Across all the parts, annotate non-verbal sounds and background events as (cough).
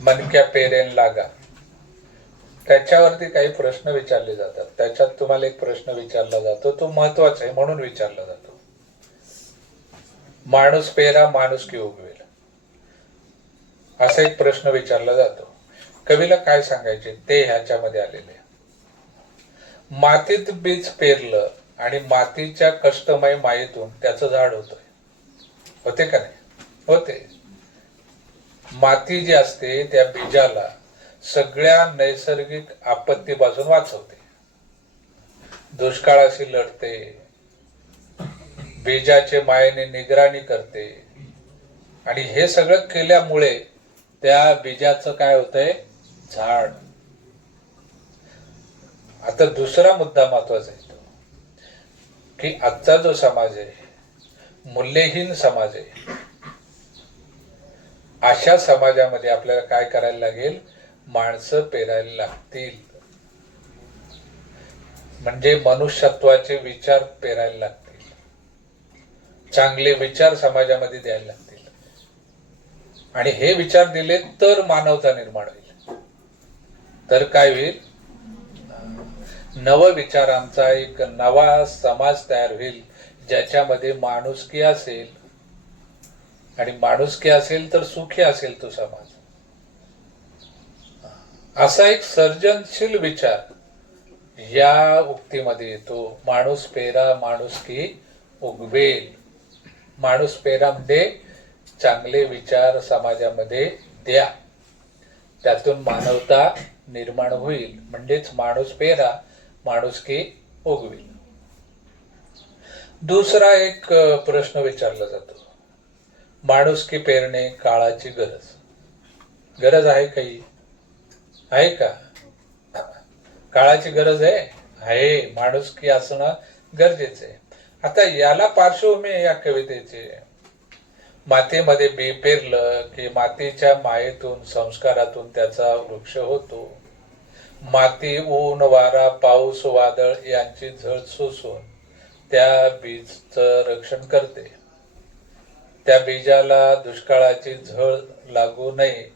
मनक्या पेरेन लागा. त्याच्यावरती काही प्रश्न विचारले जातात. त्याच्यात तुम्हाला एक प्रश्न विचारला जातो. तो महत्त्वाचा आहे म्हणून विचारला जातो. माणूस पेरा माणूस की उगवेल. असा एक प्रश्न विचारला जातो. कवीला काय सांगायचे? ते ह्याच्यामध्ये आलेले मातीत बीज पेरलं आणि मातीच्या कष्टमय मायेतून त्याचं झाड होतंय. होते का नाही? होते. माती जी असते त्या बीजाला सगळ्या नैसर्गिक आपत्तीपासून वाचवते. दुष्काळाशी लढते. बीजाचे मायेने निगराणी करते. आणि हे सगळं केल्यामुळे त्या बीजाचं काय होतंय? झाड. आता दुसरा मुद्दा महत्त्वाचा आहे तो की आजचा जो समाज आहे मूल्यहीन समाज आहे अशा समाजामध्ये आपल्याला काय करायला लागेल? माणसं पेरायला लागतील. म्हणजे मनुष्यत्वाचे विचार पेरायला लागतील. चांगले विचार समाजामध्ये द्यायला लागतील. आणि हे विचार दिले तर मानवता निर्माण होईल. तर काय होईल? नव विचारांचा एक नवा समाज तयार होईल ज्याच्यामध्ये माणुसकी असेल आणि माणुसकी असेल तर सुखी असेल तो समाज. असा एक सर्जनशील विचार या उक्तीमध्ये येतो. माणूस पेरा माणुसकी उगवेल. माणूस पेरा म्हणजे चांगले विचार समाजामध्ये द्या. त्यातून मानवता निर्माण होईल. म्हणजेच माणूस पेरा माणुसकी उगवेल. दुसरा एक प्रश्न विचारला जातो. माणुसकी पेरणे काळाची गरज. गरज आहे काही? आहे का? काळाची गरज आहे? आहे. माणुसकी असणं गरजेचं आहे. आता याला पार्श्वभूमी आहे या कवितेचे. मातीमध्ये बी पेरलं की मातीच्या मायेतून संस्कारातून त्याचा वृक्ष होतो. माती ऊन वारा पाऊस वादळ यांची झळ सोसून त्या बीजचं रक्षण करते. त्या बीजाला दुष्काळाची झळ लागू नये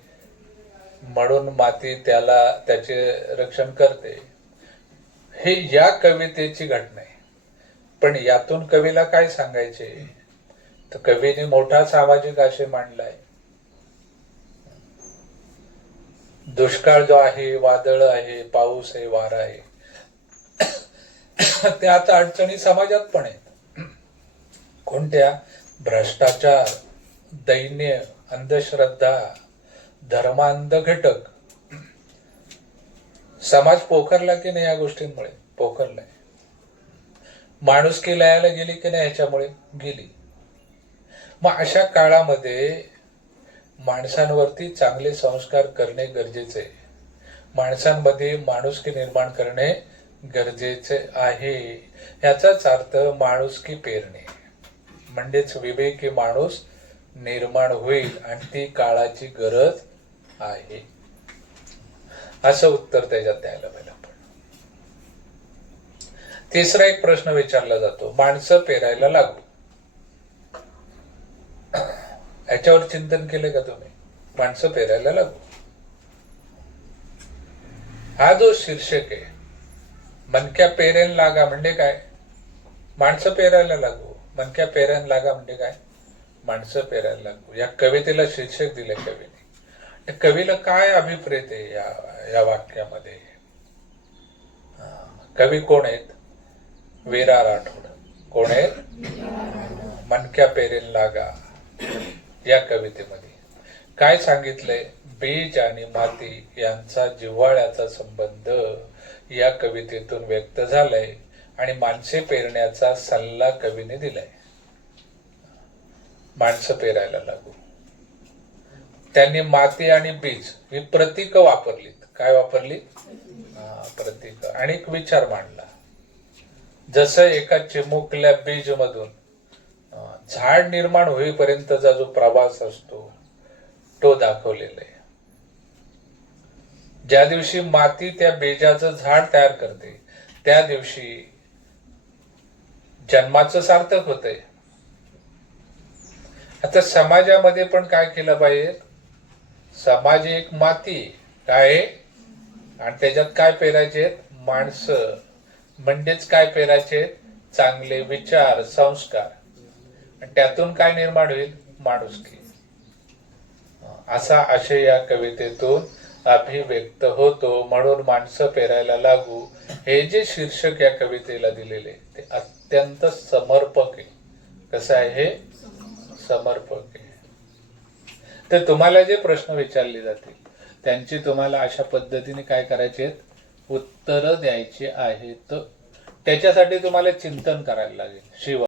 म्हणून माती त्याला त्याचे रक्षण करते. हे या कवितेची घटना आहे. पण यातून कवीला काय सांगायचे? तर कवीने मोठा सामाजिक आशय मांडलाय. दुष्काळ जो आहे वादळ आहे पाऊस आहे वारा आहे (coughs) त्या आता अडचणी समाजात पण आहेत. कोणत्या? भ्रष्टाचार दैन्य अंधश्रद्धा धर्मांध घटक. समाज पोखरला की नाही या गोष्टींमुळे? पोखरलाय. माणुसकी लयाला गेली की नाही ह्याच्यामुळे? गेली. मग अशा काळामध्ये माणसांवरती चांगले संस्कार करणे गरजेचे आहे. माणसांमध्ये माणुसकी निर्माण करणे गरजेचे आहे. याचाच अर्थ माणुसकी पेरणे. म्हणजेच विवेकी माणूस निर्माण होईल आणि ती काळाची गरज आहे. असं उत्तर त्याच्यात द्यायला पाहिजे आपण. तिसरा एक प्रश्न विचारला जातो. माणसं पेरायला लागू. याच्यावर चिंतन केले का तुम्ही? माणसं पेरायला लागू. हा जो शीर्षक आहे मनक्या पेरेल लागा म्हणजे काय? माणसं पेरायला लागू. मनक्या पेरेन लागा म्हणजे काय? माणसं पेरायला लागू. या कवितेला शीर्षक दिले कवीने. त्या कवीला काय अभिप्रेत आहे या या वाक्यामध्ये? कवी कोण आहेत? वीरा राठोड. कोण आहेत? मनक्या पेरेन लागा. या कवितेमध्ये. काय सांगितलंय? बीज आणि माती यांचा जिव्हाळ्याचा संबंध या कवितेतून व्यक्त झालाय. आणि माणसे पेरण्याचा सल्ला कवीने दिलाय. माणसं पेरायला लागू. त्यांनी माती आणि बीज ही प्रतीक वापरलीत. काय वापरली? प्रतीक. आणि एक विचार मांडला. जसं एका चिमुकल्या बीज मधून झाड निर्माण होईपर्यंतचा जो प्रवास असतो तो दाखवलेला आहे. ज्या दिवशी माती त्या बीजाचं झाड तयार करते त्या दिवशी जन्माचं सार्थक होतंय. आता समाजामध्ये पण काय केलं पाहिजे? समाज एक माती काय आहे? आणि त्याच्यात काय पेरायचे? माणसं. म्हणजेच काय पेरायचे? चांगले विचार संस्कार. आणि त्यातून काय निर्माण होईल? माणुसकी. असा आशय या कवितेतून अभिव्यक्त होतो. म्हणून माणसं पेरायला लागू हे जे शीर्षक या कवितेला दिलेले ते अत्यंत समर्पक आहे. कसं आहे हे? समर्पक आहे. तर तुम्हाला जे प्रश्न विचारले जातील त्यांची तुम्हाला अशा पद्धतीने काय करायचे आहेत? उत्तर द्यायची आहेत. त्याच्यासाठी तुम्हाला चिंतन करायला लागेल. शिवाय